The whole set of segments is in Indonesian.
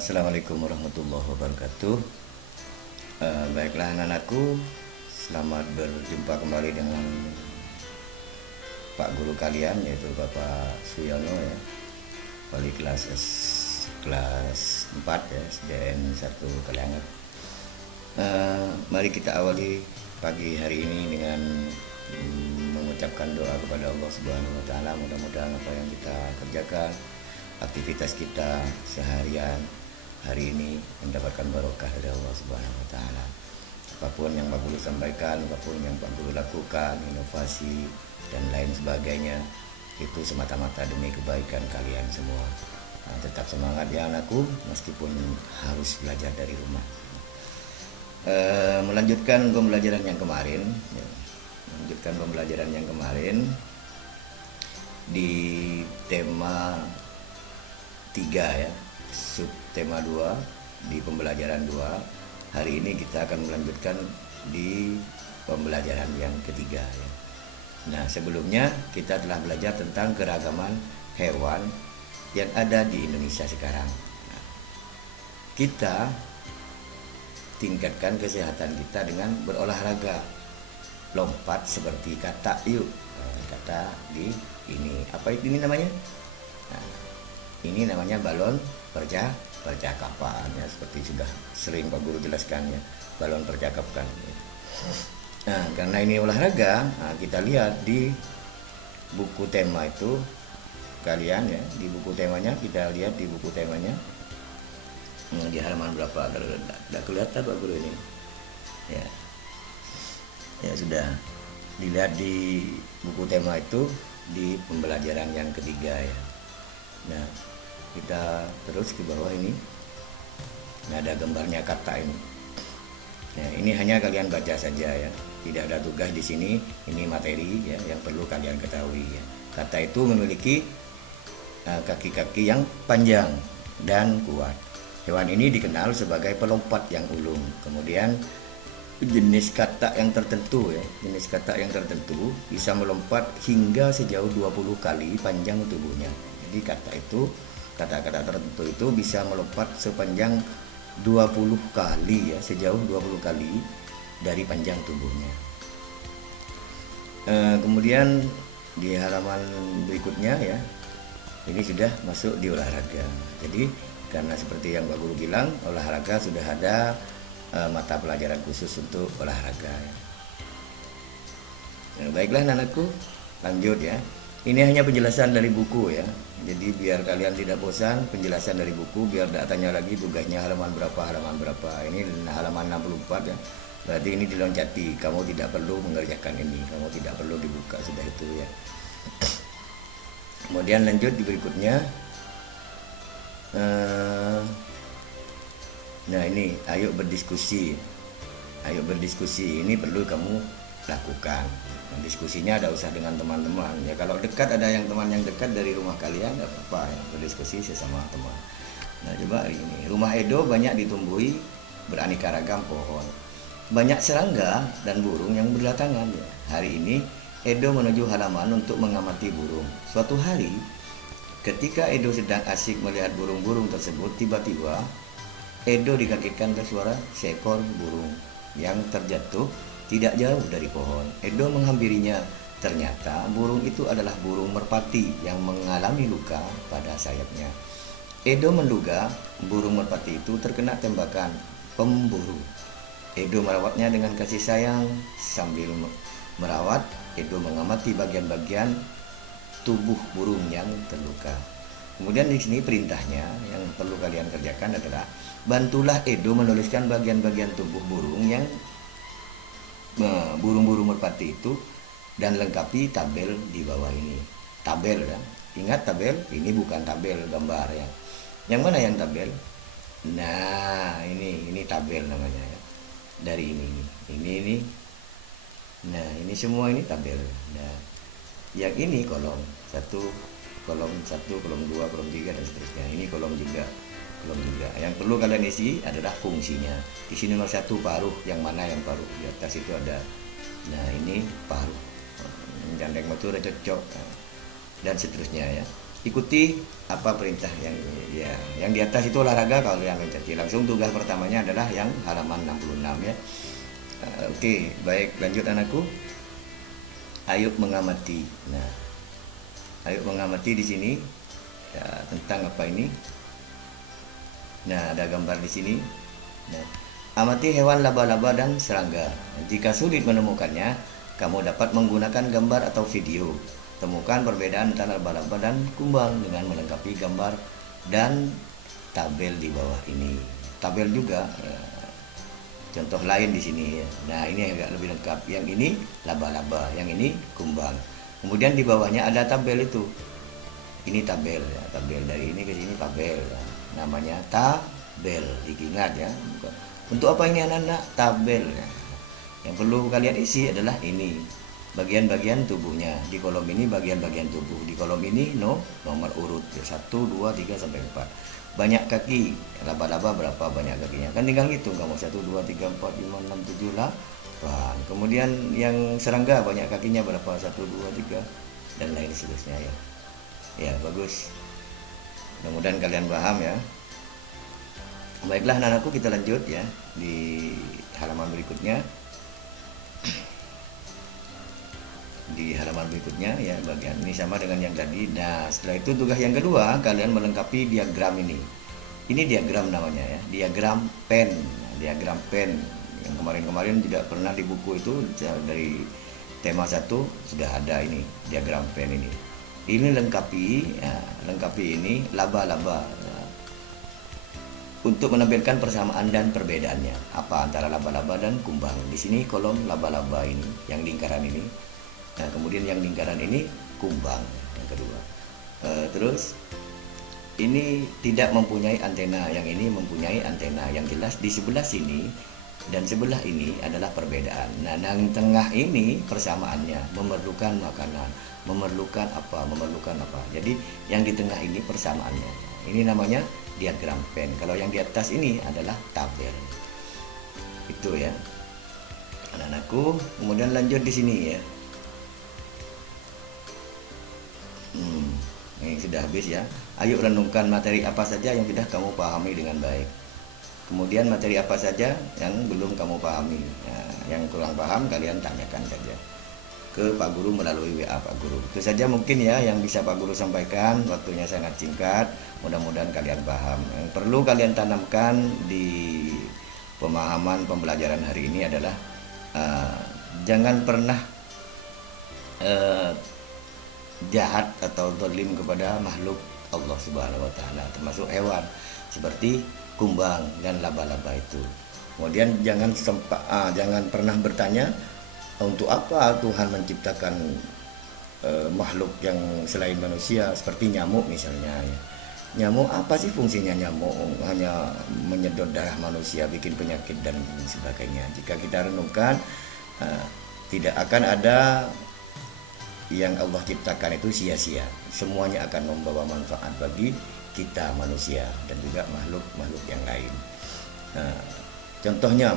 Assalamualaikum warahmatullahi wabarakatuh. Baiklah anak-anakku, selamat berjumpa kembali dengan Pak Guru kalian, yaitu Bapak Suyono ya, wali kelas 4 ya, SDN 1 Kalianget. Mari kita awali pagi hari ini dengan mengucapkan doa kepada Allah Subhanahu wa taala. Mudah-mudahan apa yang kita kerjakan, aktivitas kita seharian hari ini mendapatkan barokah dari Allah Subhanahu wa taala. Apapun yang Pak Guru sampaikan, apapun yang Pak Guru lakukan, inovasi dan lain sebagainya, itu semata-mata demi kebaikan kalian semua. Tetap semangat ya anakku, meskipun harus belajar dari rumah. Melanjutkan pembelajaran yang kemarin di tema 3 ya, subtema 2 di pembelajaran 2. Hari ini kita akan melanjutkan di pembelajaran yang ketiga ya. Nah, sebelumnya kita telah belajar tentang keragaman hewan yang ada di Indonesia sekarang. Nah, kita tingkatkan kesehatan kita dengan berolahraga, lompat seperti kata yuk. Kata di ini apa ini namanya? Nah, ini namanya balon percakapan ya, seperti sudah sering Pak Guru jelaskan ya, balon percakapan. Nah, karena ini olahraga, kita lihat di buku tema itu kalian ya, di buku temanya kita lihat di buku temanya di halaman berapa? Tidak kelihatan Pak Guru ini ya. Ya sudah dilihat di buku tema itu di pembelajaran yang ketiga ya. Nah, kita terus ke bawah ini. Nah, ada gambarnya kata ini. Nah, ini hanya kalian baca saja ya. Tidak ada tugas di sini. Ini materi ya yang perlu kalian ketahui ya. Kata itu memiliki kaki-kaki yang panjang dan kuat. Hewan ini dikenal sebagai pelompat yang ulung. Kemudian jenis kata yang tertentu ya, jenis kata yang tertentu bisa melompat hingga sejauh 20 kali panjang tubuhnya. Jadi kata-kata tertentu itu bisa melompat sepanjang 20 kali ya, sejauh 20 kali dari panjang tubuhnya. Kemudian di halaman berikutnya ya, ini sudah masuk di olahraga. Jadi karena seperti yang Pak Guru bilang, olahraga sudah ada mata pelajaran khusus untuk olahraga ya. Nah, baiklah anakku, lanjut ya. Ini hanya penjelasan dari buku ya. Jadi biar kalian tidak bosan, penjelasan dari buku, biar tidak tanya lagi tugasnya halaman berapa. Ini halaman 64 ya. Berarti ini diloncati, kamu tidak perlu mengerjakan ini, kamu tidak perlu dibuka, sudah itu ya. Kemudian lanjut di berikutnya. Nah, ini ayo berdiskusi. Ayo berdiskusi, ini perlu kamu lakukan. Diskusinya ada usah dengan teman-teman ya. Kalau dekat, ada yang teman yang dekat dari rumah kalian, tidak apa-apa ya, berdiskusi sesama teman. Nah, coba ini rumah Edo banyak ditumbuhi beraneka ragam pohon, banyak serangga dan burung yang berdatangan ya. Hari ini Edo menuju halaman untuk mengamati burung. Suatu hari ketika Edo sedang asik melihat burung-burung tersebut, tiba-tiba Edo dikagetkan oleh suara seekor burung yang terjatuh tidak jauh dari pohon. Edo menghampirinya. Ternyata burung itu adalah burung merpati yang mengalami luka pada sayapnya. Edo menduga burung merpati itu terkena tembakan pemburu. Edo merawatnya dengan kasih sayang. Sambil merawat, Edo mengamati bagian-bagian tubuh burung yang terluka. Kemudian di sini perintahnya yang perlu kalian kerjakan adalah bantulah Edo menuliskan bagian-bagian tubuh burung yang burung-burung merpati itu dan lengkapi tabel di bawah ini. Tabel ya. Ingat tabel, ini bukan tabel gambar ya. Yang mana yang tabel? Nah, ini tabel namanya ya. Dari ini. Nah, ini semua ini tabel. Nah, yang ini kolom 1, kolom 2, kolom 3 dan seterusnya. Ini kolom juga. Yang perlu kalian isi adalah fungsinya. Di sini nomor 1 paruh, yang mana yang paruh di atas itu ada. Nah, ini paruh. Gandeng motor cocok dan seterusnya ya. ikuti apa perintah yang di atas itu olahraga. Kalau yang mencaci langsung, tugas pertamanya adalah yang halaman 66 ya. Oke, baik, lanjut anakku. Ayo mengamati. Nah, ayo mengamati di sini ya, tentang apa ini? Nah, ada gambar di sini. Nah, amati hewan laba-laba dan serangga. Jika sulit menemukannya, kamu dapat menggunakan gambar atau video. Temukan perbedaan antara laba-laba dan kumbang dengan melengkapi gambar dan tabel di bawah ini. Tabel juga contoh lain di sini ya. Nah, ini agak lebih lengkap. Yang ini laba-laba, yang ini kumbang. Kemudian di bawahnya ada tabel itu. Ini tabel ya, tabel dari ini ke sini tabel. Ya. Namanya tabel. Diingat ya. Untuk apa ini anak-anak? Tabel ya. Yang perlu kalian isi adalah ini, bagian-bagian tubuhnya. Di kolom ini bagian-bagian tubuh. Di kolom ini nomor urut 1, 2, 3 sampai 4. Banyak kaki laba-laba berapa banyak kakinya, kan tinggal hitung kamu 1, 2, 3, 4, 5, 6, 7, 8. Kemudian yang serangga banyak kakinya berapa, 1, 2, 3 dan lain seterusnya ya. Ya bagus, mudah-mudahan kalian paham ya. Baiklah anak-anakku, kita lanjut ya di halaman berikutnya. Di halaman berikutnya ya, bagian ini sama dengan yang tadi. Nah, setelah itu tugas yang kedua, kalian melengkapi diagram ini. Ini diagram namanya ya, diagram pen. Nah, diagram pen yang kemarin-kemarin tidak pernah di buku itu, dari tema 1 sudah ada ini diagram pen ini. Ini lengkapi ya, lengkapi ini laba-laba ya, untuk menampilkan persamaan dan perbedaannya apa antara laba-laba dan kumbang. Di sini kolom laba-laba ini yang lingkaran ini. Nah, kemudian yang lingkaran ini kumbang yang kedua. Terus ini tidak mempunyai antena, yang ini mempunyai antena. Yang jelas di sebelah sini dan sebelah ini adalah perbedaan. Nah, yang tengah ini persamaannya, memerlukan makanan, memerlukan apa. Jadi yang di tengah ini persamaannya. Ini namanya diagram pen. Kalau yang di atas ini adalah tabel. Itu ya, anak-anakku. Kemudian lanjut di sini ya. Ini sudah habis ya. Ayo renungkan materi apa saja yang sudah kamu pahami dengan baik. Kemudian materi apa saja yang belum kamu pahami. Nah, yang kurang paham kalian tanyakan saja ke Pak Guru melalui WA Pak Guru. Itu saja mungkin ya yang bisa Pak Guru sampaikan. Waktunya sangat singkat. Mudah-mudahan kalian paham. Yang perlu kalian tanamkan di pemahaman pembelajaran hari ini adalah jangan pernah jahat atau zalim kepada makhluk Allah Subhanahu wa taala, termasuk hewan seperti kumbang dan laba-laba itu. Kemudian jangan pernah bertanya untuk apa Tuhan menciptakan makhluk yang selain manusia, seperti nyamuk misalnya ya. Nyamuk apa sih fungsinya? Nyamuk hanya menyedot darah manusia, bikin penyakit dan sebagainya. Jika kita renungkan, tidak akan ada yang Allah ciptakan itu sia-sia. Semuanya akan membawa manfaat bagi kita manusia dan juga makhluk-makhluk yang lain. Nah, contohnya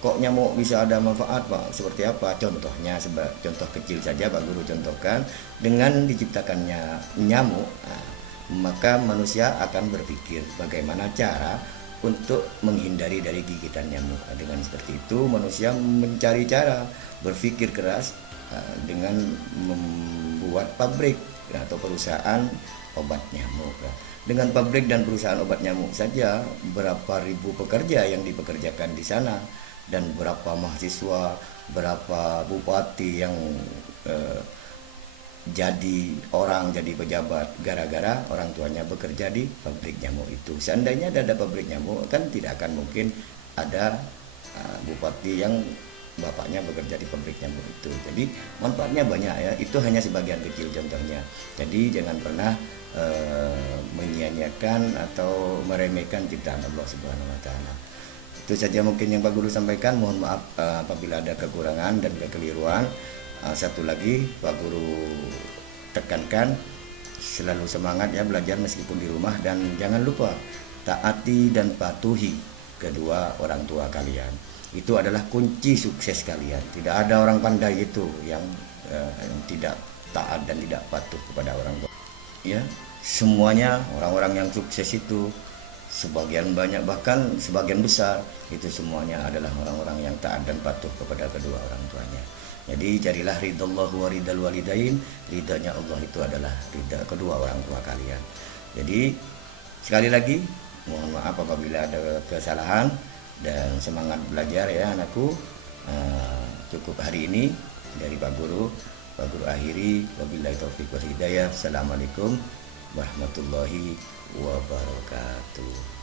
kok nyamuk bisa ada manfaat Pak? Seperti apa? Contohnya, contoh kecil saja Pak Guru contohkan. Dengan diciptakannya nyamuk, maka manusia akan berpikir bagaimana cara untuk menghindari dari gigitan nyamuk. Dengan seperti itu manusia mencari cara, berpikir keras dengan membuat pabrik atau perusahaan obat nyamuk. Dengan pabrik dan perusahaan obat nyamuk saja berapa ribu pekerja yang dipekerjakan di sana, dan berapa mahasiswa, berapa bupati yang jadi pejabat gara-gara orang tuanya bekerja di pabrik nyamuk itu. Seandainya ada pabrik nyamuk, kan tidak akan mungkin ada bupati yang bapaknya bekerja di pabrik nyamuk itu. Jadi manfaatnya banyak ya. Itu hanya sebagian kecil contohnya. Jadi jangan pernah menyia-nyiakan atau meremehkan ciptaan Allah Subhanahu wa taala. Itu saja mungkin yang Pak Guru sampaikan. Mohon maaf apabila ada kekurangan dan kekeliruan. Satu lagi Pak Guru tekankan, selalu semangat ya belajar meskipun di rumah, dan jangan lupa taati dan patuhi kedua orang tua kalian. Itu adalah kunci sukses kalian. Tidak ada orang pandai itu yang tidak taat dan tidak patuh kepada orang tua. Ya, semuanya orang-orang yang sukses itu sebagian banyak, bahkan sebagian besar itu semuanya adalah orang-orang yang taat dan patuh kepada kedua orang tuanya. Jadi carilah ridallah wa ridal walidain, ridanya Allah itu adalah ridha kedua orang tua kalian. Jadi sekali lagi mohon maaf apabila ada kesalahan, dan semangat belajar ya anakku. Cukup hari ini dari Pak Guru. Pak Guru akhiri, wabillahi taufiq wal hidayah. Assalamualaikum warahmatullahi wabarakatuh.